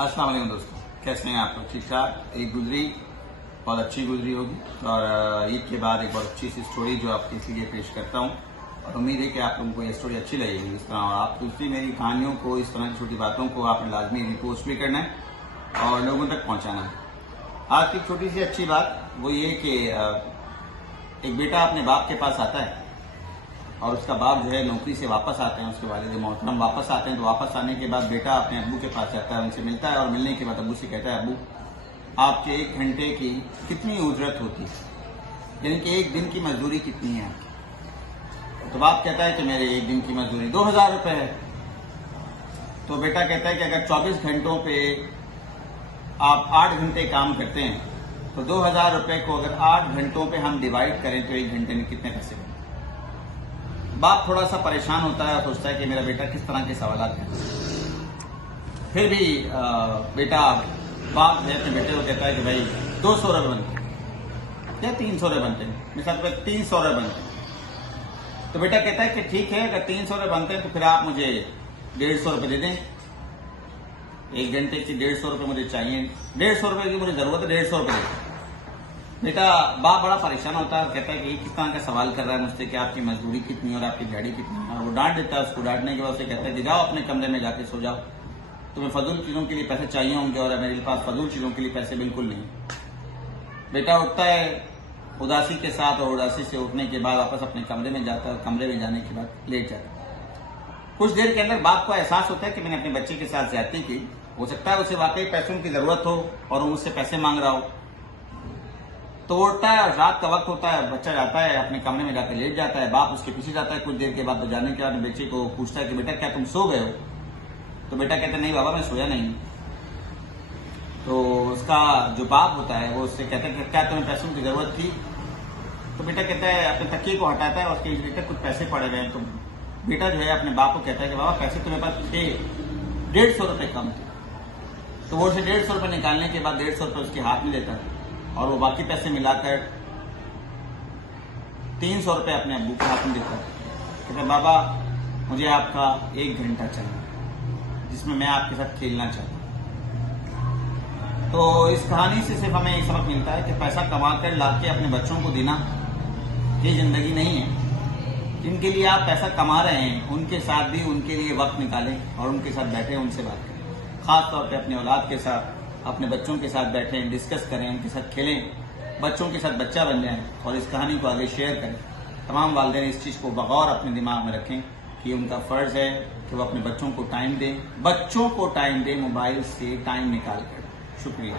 अस्सलाम वालेकुम दोस्तों, कैसे हैं आप लोग? ठीक ठाक। ईद गुजरी, बहुत अच्छी गुजरी होगी और ईद के बाद एक बहुत अच्छी सी स्टोरी जो आपके लिए पेश करता हूँ और उम्मीद है कि आप लोगों को ये स्टोरी अच्छी लगेगी। इस तरह और आप दूसरी मेरी कहानियों को, इस तरह की छोटी बातों को आपने लाजमी रिपोस्ट भी करना है और लोगों तक पहुँचाना है। आज की छोटी सी अच्छी बात वो ये कि एक बेटा अपने बाप के पास आता है और उसका बाप जो है नौकरी से वापस आते हैं, उसके वालिद मोहतरम वापस आते हैं। तो वापस आने के बाद बेटा अपने अब्बू के पास जाता है, उनसे मिलता है और मिलने के बाद अब्बू से कहता है, अब्बू आपके 1 घंटे की कितनी उजरत होती है, यानी कि 1 दिन की मजदूरी कितनी है आपकी? तो बाप कहता है कि मेरे 1 दिन की मजदूरी 2000 रुपये है। तो बेटा कहता है कि अगर 24 घंटों पे आप 8 घंटे काम करते हैं तो 2000 रुपये को अगर 8 घंटों पे हम डिवाइड करें तो 1 घंटे में कितने पैसे बने? बाप थोड़ा सा परेशान होता है और सोचता है कि मेरा बेटा किस तरह के सवाल है। फिर भी बेटा बाप है अपने बेटे को कहता है कि भाई 200 रुपये बनते हैं या 300 रुपये बनते हैं, मिसाल पर 300 रुपये बनते हैं। तो बेटा कहता है कि ठीक है, अगर 300 रुपये बनते हैं तो फिर आप मुझे 150 रुपये दे दें। 1 घंटे की 150 रुपये मुझे चाहिए, 150 रुपये की मुझे जरूरत है, 150 रुपये। बेटा बाप बड़ा परेशान होता है और कहता है कि किस तरह का सवाल कर रहा है मुझसे कि आपकी मजदूरी कितनी और आपकी दिहाड़ी कितनी है। वो डांट देता है उसको। डांटने के बाद उसे कहता है कि जाओ अपने कमरे में जाके सो जाओ, तुम्हें फजूल चीज़ों के लिए पैसे चाहिए होंगे और मेरे पास फजूल चीज़ों के लिए पैसे बिल्कुल नहीं। बेटा उठता है उदासी के साथ और उदासी से उठने के बाद वापस अपने कमरे में जाता है और कमरे में जाने के बाद लेट जाता है। कुछ देर के अंदर बाप को एहसास होता है कि मैंने अपने बच्चे के साथ ज्यादती की। हो सकता है उसे वाकई पैसों की जरूरत हो और वो मुझसे पैसे मांग रहा हो। तो वो उठता है और रात का वक्त होता है, बच्चा जाता है अपने कमरे में जाकर लेट जाता है। बाप उसके पीछे जाता है। कुछ देर के बाद बजाने के बाद बच्चे को पूछता है कि बेटा क्या तुम सो गए हो? तो बेटा कहता है नहीं बाबा मैं सोया नहीं। तो उसका जो बाप होता है वो उससे कहता है कि क्या तुम्हें पैसों की जरूरत थी? तो बेटा कहता है, अपने तकिए को हटाता है और उसके बेटा कुछ पैसे पड़े हुए हैं। तो बेटा जो है अपने बाप को कहता है कि बाबा पैसे तुम्हें पास थे, 150 रुपये कम थे। तो वो उसे 150 रुपये निकालने के बाद 150 रुपये उसके हाथ में देता है और वो बाकी पैसे मिलाकर 300 रुपये अपने अब्बू के हाथ में देता है। कहता है बाबा मुझे आपका 1 घंटा चाहिए जिसमें मैं आपके साथ खेलना चाहता हूँ। तो इस कहानी से सिर्फ हमें एक सबक मिलता है कि पैसा कमा कर ला के अपने बच्चों को देना ये जिंदगी नहीं है। जिनके लिए आप पैसा कमा रहे हैं उनके साथ भी उनके लिए वक्त निकालें और उनके साथ बैठे उनसे बात करें। खास तौर पे अपने औलाद के साथ, अपने बच्चों के साथ बैठें, डिस्कस करें, उनके साथ खेलें, बच्चों के साथ बच्चा बन जाएं और इस कहानी को आगे शेयर करें। तमाम वालिदैन इस चीज़ को बगौर अपने दिमाग में रखें कि उनका फ़र्ज़ है कि वो अपने बच्चों को टाइम दें, मोबाइल से टाइम निकाल कर। शुक्रिया।